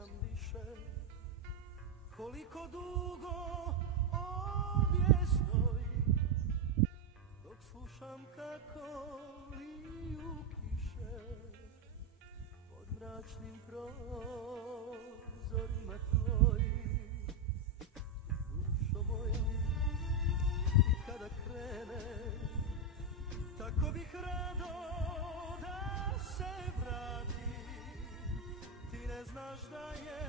znam više koliko dugo ovdje stojim, dok slušam kako liju kiše pod mračnim prozorima tvojim. Dušo moja, i kada krene, tako bih rado da se vratim. Ti ne znaš da je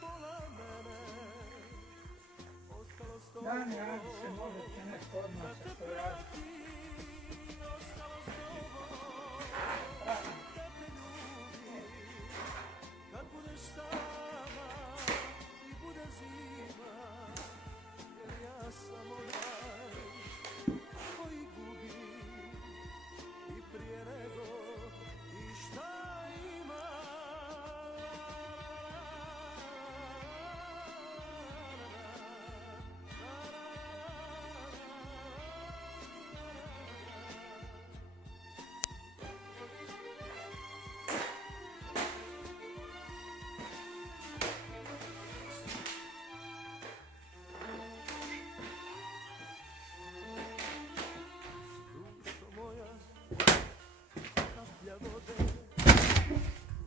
pola mene ostalo s tobom, da te prati, ostalo s tobom, da te ljubim. Kad budeš sama i bude zima, jer ja sam onaj koji gubi i prije nego i šta ima.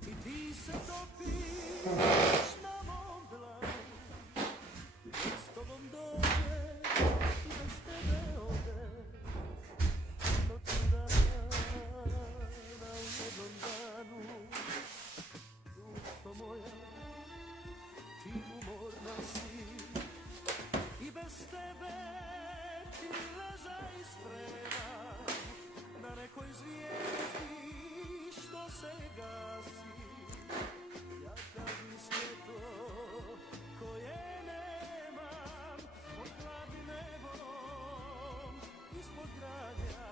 I ti se topiš na mom dlanu, s tobom dođe i bez tebe ode. Stotinu dana u jednom danu. Dušo moja, ti umorna si i bez tebe ti ležaj spremam na nekoj zvijezdi što se gasi. Ja tražim svjetlo koje nemam, pod hladnim nebom, ispod granja.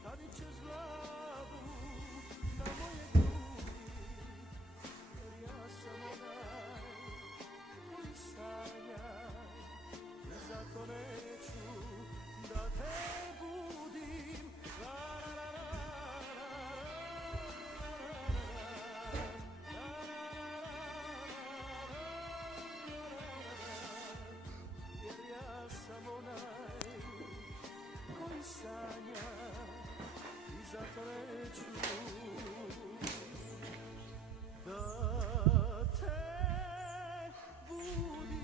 Stavit ćeš glavu na moje grudi, jer ja sam onaj koji sanja. I zato neću da te budim. Sanja i zato neću da te budim.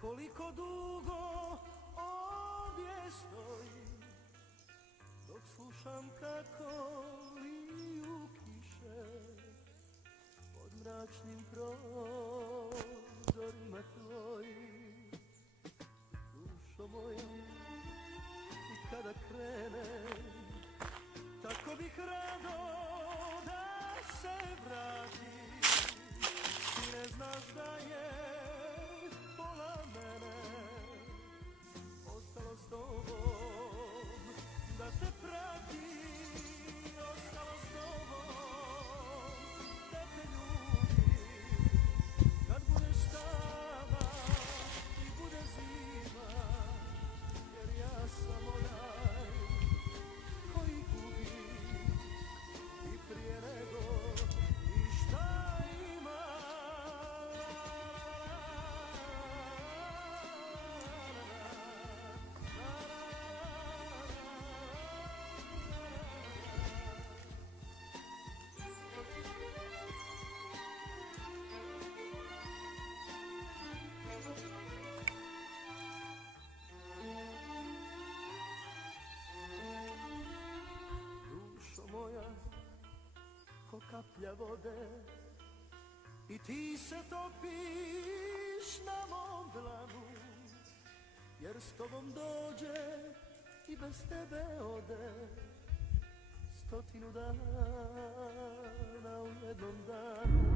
Koliko dugo ovdje stojim, dok slušam kako liju kiše pod mračnim prozorima tvojim. Dušo moja, i kada krenem, tako bih rado da se vratim. Ti ne znaš da je pola mene ostalo s tobom, da te prati, ostalo s tobom, da te ljubim. Kad budeš sama i bude zima, jer ja sam onaj koji gubi i prije nego i šta ima. Ko kaplja vode i ti se topiš na mom dlanu, jer s tobom dođe i bez tebe ode. Stotinu dana u jednom danu.